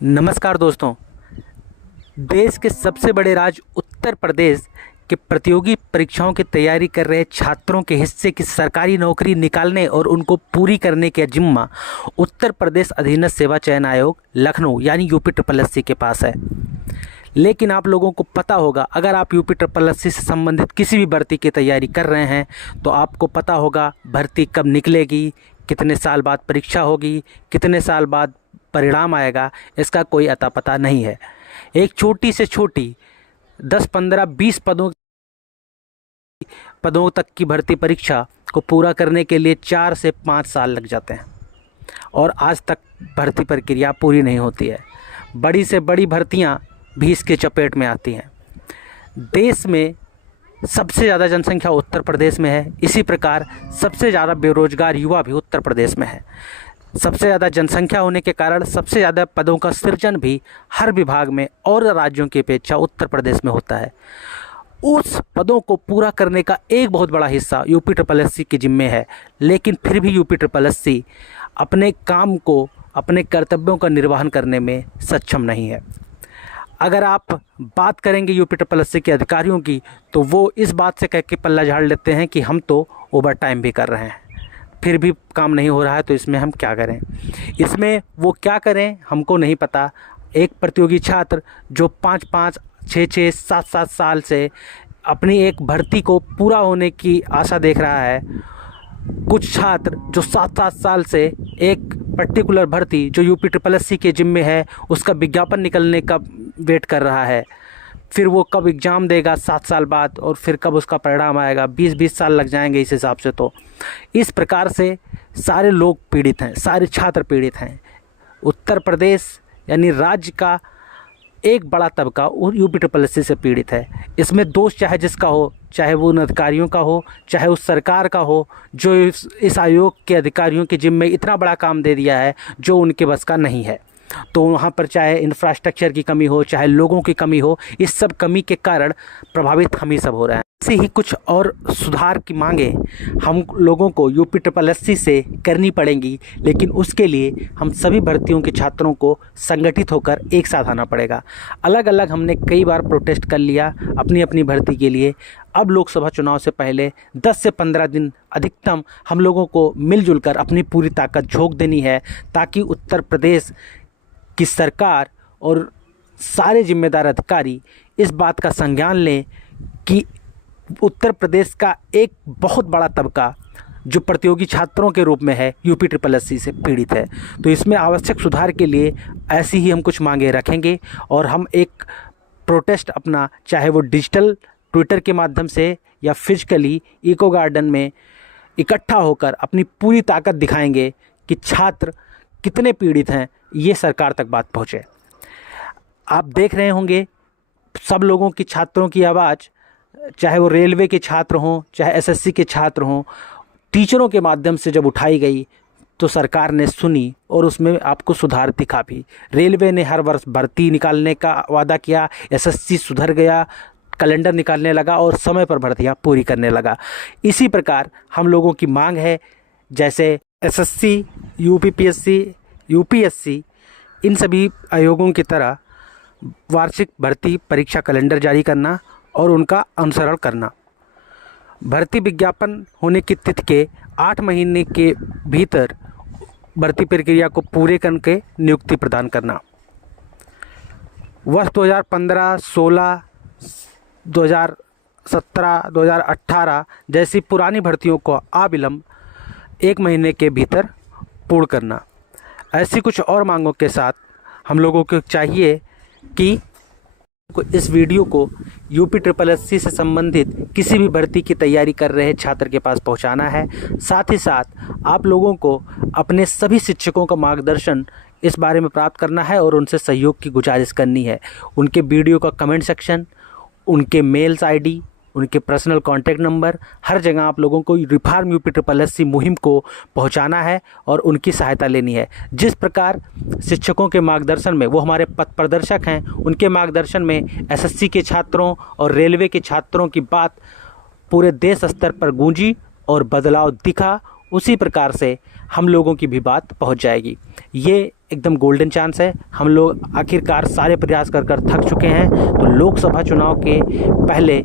नमस्कार दोस्तों। देश के सबसे बड़े राज्य उत्तर प्रदेश के प्रतियोगी परीक्षाओं की तैयारी कर रहे छात्रों के हिस्से की सरकारी नौकरी निकालने और उनको पूरी करने का जिम्मा उत्तर प्रदेश अधीनस्थ सेवा चयन आयोग लखनऊ यानी यूपी के पास है। लेकिन आप लोगों को पता होगा, अगर आप यूपी से संबंधित किसी भी भर्ती की तैयारी कर रहे हैं तो आपको पता होगा भर्ती कब निकलेगी, कितने साल बाद परीक्षा होगी, कितने साल बाद परिणाम आएगा, इसका कोई अता पता नहीं है। एक छोटी से छोटी 10, 15, 20 पदों तक की भर्ती परीक्षा को पूरा करने के लिए 4 से 5 साल लग जाते हैं और आज तक भर्ती प्रक्रिया पूरी नहीं होती है। बड़ी से बड़ी भर्तियां भी इसके चपेट में आती हैं। देश में सबसे ज़्यादा जनसंख्या उत्तर प्रदेश में है, इसी प्रकार सबसे ज़्यादा बेरोजगार युवा भी उत्तर प्रदेश में है। सबसे ज़्यादा जनसंख्या होने के कारण सबसे ज़्यादा पदों का सृजन भी हर विभाग में और राज्यों की अपेक्षा उत्तर प्रदेश में होता है। उस पदों को पूरा करने का एक बहुत बड़ा हिस्सा यूपी के जिम्मे है, लेकिन फिर भी यूपी अपने काम को, अपने कर्तव्यों का निर्वहन करने में सक्षम नहीं है। अगर आप बात करेंगे यूपी के अधिकारियों की तो वो इस बात से कह के पल्ला झाड़ लेते हैं कि हम तो ओवर टाइम भी कर रहे हैं, फिर भी काम नहीं हो रहा है, तो इसमें हम क्या करें। इसमें वो क्या करें हमको नहीं पता। एक प्रतियोगी छात्र जो 5-5, 6-6, 7-7 साल से अपनी एक भर्ती को पूरा होने की आशा देख रहा है, कुछ छात्र जो 7-7 साल से एक पर्टिकुलर भर्ती जो यूपी के जिम्मे है उसका विज्ञापन निकलने का वेट कर रहा है, फिर वो कब एग्ज़ाम देगा 7 साल बाद और फिर कब उसका परिणाम आएगा, 20-20 साल लग जाएंगे इस हिसाब से। तो इस प्रकार से सारे लोग पीड़ित हैं, सारे छात्र पीड़ित हैं। उत्तर प्रदेश यानी राज्य का एक बड़ा तबका यूपी से पीड़ित है। इसमें दोष चाहे जिसका हो, चाहे वो उन अधिकारियों का हो, चाहे उस सरकार का हो जो इस आयोग के अधिकारियों के जिम्मे इतना बड़ा काम दे दिया है जो उनके बस का नहीं है। तो वहाँ पर चाहे इंफ्रास्ट्रक्चर की कमी हो, चाहे लोगों की कमी हो, इस सब कमी के कारण प्रभावित हम ही सब हो रहे हैं। ऐसे ही कुछ और सुधार की मांगें हम लोगों को यूपी से करनी पड़ेंगी, लेकिन उसके लिए हम सभी भर्तियों के छात्रों को संगठित होकर एक साथ आना पड़ेगा। अलग अलग हमने कई बार प्रोटेस्ट कर लिया अपनी अपनी भर्ती के लिए। अब लोकसभा चुनाव से पहले 10 से 15 दिन अधिकतम हम लोगों को मिलजुल कर अपनी पूरी ताकत झोंक देनी है, ताकि उत्तर प्रदेश की सरकार और सारे जिम्मेदार अधिकारी इस बात का संज्ञान लें कि उत्तर प्रदेश का एक बहुत बड़ा तबका जो प्रतियोगी छात्रों के रूप में है यूपी से पीड़ित है। तो इसमें आवश्यक सुधार के लिए ऐसी ही हम कुछ मांगे रखेंगे और हम एक प्रोटेस्ट अपना, चाहे वो डिजिटल ट्विटर के माध्यम से या फिजिकली इको गार्डन में इकट्ठा होकर अपनी पूरी ताकत दिखाएंगे कि छात्र कितने पीड़ित हैं, ये सरकार तक बात पहुँचे। आप देख रहे होंगे सब लोगों की, छात्रों की आवाज़, चाहे वो रेलवे के छात्र हों, चाहे एसएससी के छात्र हों, टीचरों के माध्यम से जब उठाई गई तो सरकार ने सुनी और उसमें आपको सुधार दिखा भी। रेलवे ने हर वर्ष भर्ती निकालने का वादा किया, एसएससी सुधर गया, कैलेंडर निकालने लगा और समय पर भर्तियां पूरी करने लगा। इसी प्रकार हम लोगों की मांग है, जैसे एसएससी, यूपीएससी इन सभी आयोगों की तरह वार्षिक भर्ती परीक्षा कैलेंडर जारी करना और उनका अनुसरण करना। भर्ती विज्ञापन होने की तिथि के 8 महीने के भीतर भर्ती प्रक्रिया को पूरे करके नियुक्ति प्रदान करना। वर्ष 2015, 16, 2017, 2018 जैसी पुरानी भर्तियों को अविलंब 1 महीने के भीतर पूर्ण करना। ऐसी कुछ और मांगों के साथ हम लोगों को चाहिए कि इस वीडियो को यूपी से संबंधित किसी भी भर्ती की तैयारी कर रहे छात्र के पास पहुंचाना है। साथ ही साथ आप लोगों को अपने सभी शिक्षकों का मार्गदर्शन इस बारे में प्राप्त करना है और उनसे सहयोग की गुजारिश करनी है। उनके वीडियो का कमेंट सेक्शन, उनके मेल्स आईडी, उनके पर्सनल कॉन्टैक्ट नंबर, हर जगह आप लोगों को रिफॉर्म यूपी मुहिम को पहुंचाना है और उनकी सहायता लेनी है। जिस प्रकार शिक्षकों के मार्गदर्शन में वो हमारे पथ प्रदर्शक हैं, उनके मार्गदर्शन में एसएससी के छात्रों और रेलवे के छात्रों की बात पूरे देश स्तर पर गूंजी और बदलाव दिखा, उसी प्रकार से हम लोगों की भी बात पहुंच जाएगी। ये एकदम गोल्डन चांस है। हम लोग आखिरकार सारे प्रयास कर कर थक चुके हैं। तो लोकसभा चुनाव के पहले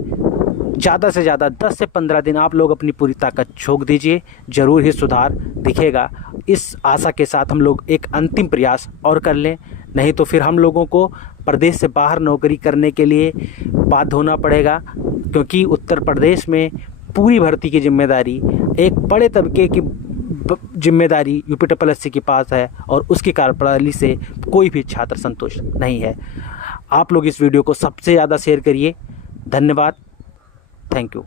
ज़्यादा से ज़्यादा 10 से 15 दिन आप लोग अपनी पूरी ताकत झोंक दीजिए, ज़रूर ही सुधार दिखेगा। इस आशा के साथ हम लोग एक अंतिम प्रयास और कर लें, नहीं तो फिर हम लोगों को प्रदेश से बाहर नौकरी करने के लिए बाध्य होना पड़ेगा, क्योंकि उत्तर प्रदेश में पूरी भर्ती की जिम्मेदारी एक बड़े तबके की जिम्मेदारी UPSSC के पास है और उसकी कार्यप्रणाली से कोई भी छात्र संतुष्ट नहीं है। आप लोग इस वीडियो को सबसे ज़्यादा शेयर करिए। धन्यवाद। Thank you.